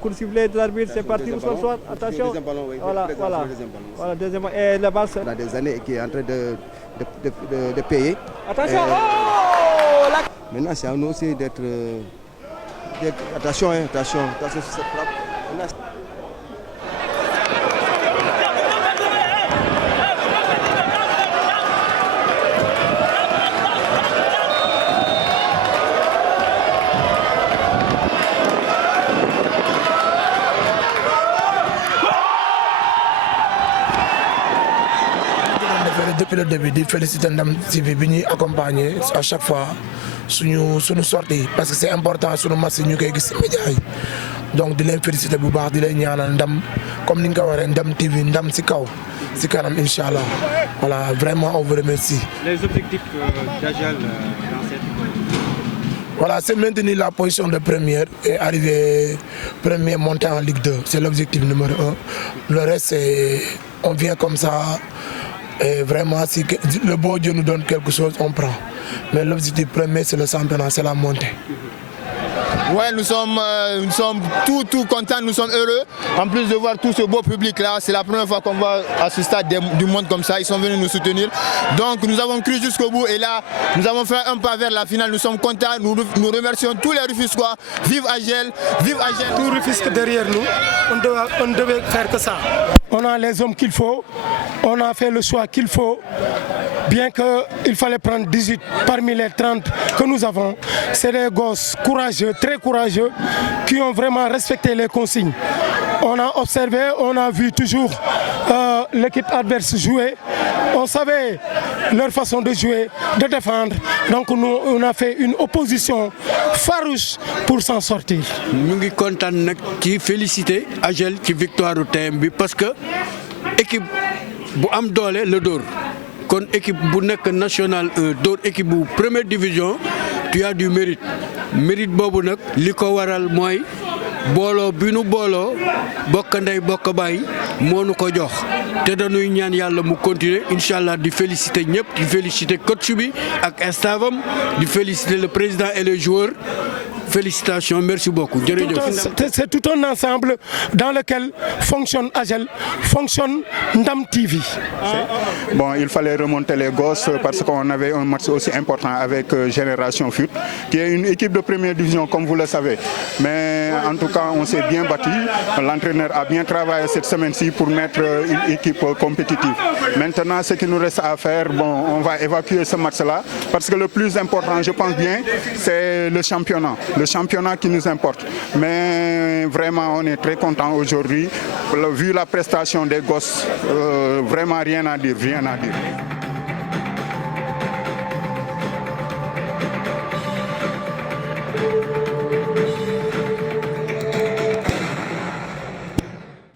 coup de sifflet de l'arbitre, c'est parti pour ce soir. Attention. Deuxième ballon, oui. Voilà, deuxième ballon. Et la balle. Il y a des années qui est en train de payer. Attention. Maintenant, c'est à nous aussi d'être. Attention, attention sur cette frappe. Maintenant, depuis le début di féliciter Ndam TV bi ñuy accompagner à chaque fois suñu sortie parce que c'est important suñu match ñu koy gis ci média yi donc di leen féliciter bu baax di leen ñaanal ndam comme ni nga ko waxee Ndam TV ndam ci kaw ci kanam inchallah voilà vraiment on vous remercie. Les objectifs d'AJEL dans cette Voilà, c'est maintenir la position de première et arriver premier monté en Ligue 2. C'est l'objectif numéro 1. Le reste, on vient comme ça. Et vraiment, si le bon Dieu nous donne quelque chose, on prend. Mais l'objectif premier, c'est le championnat, c'est la montée. Ouais, nous sommes tout contents, nous sommes heureux. En plus de voir tout ce beau public-là, c'est la première fois qu'on voit à ce stade du monde comme ça. Ils sont venus nous soutenir. Donc nous avons cru jusqu'au bout et là, nous avons fait un pas vers la finale. Nous sommes contents, nous remercions tous les Rufisquois. Vive AJEL, vive AJEL. Tout Rufisque derrière nous, on ne devait faire que ça. On a les hommes qu'il faut, on a fait le choix qu'il faut. Bien qu'il fallait prendre 18 parmi les 30 que nous avons, c'est des gosses courageux, très courageux, qui ont vraiment respecté les consignes. On a observé, on a vu toujours l'équipe adverse jouer. On savait leur façon de jouer, de défendre. Donc nous, on a fait une opposition farouche pour s'en sortir. Nous sommes contents de féliciter AJEL qui victoire au TMB parce que l'équipe bu am doole le dóor kon équipe bu nekk national 1 dóor équipe bu première division tu as du mérite boobu nag li ko waral mooy booloo bi nu booloo bokk ndey bokk baay moo nu ko jox te dañuy ñaan yàlla mu continuer incha allah di féliciter ñëpp di féliciter coach bi ak staffam di féliciter le président et les joueurs. Félicitations, merci beaucoup. C'est tout un ensemble dans lequel fonctionne AJEL, fonctionne Ndam TV. Bon, il fallait remonter les gosses parce qu'on avait un match aussi important avec Génération Foot, qui est une équipe de première division, comme vous le savez. Mais en tout cas, on s'est bien battu. L'entraîneur a bien travaillé cette semaine-ci pour mettre une équipe compétitive. Maintenant, ce qu'il nous reste à faire, bon, on va évacuer ce match-là parce que le plus important, je pense bien, c'est le championnat. Le championnat qui nous importe. Mais vraiment, on est très content aujourd'hui. Vu la prestation des gosses, vraiment rien à dire.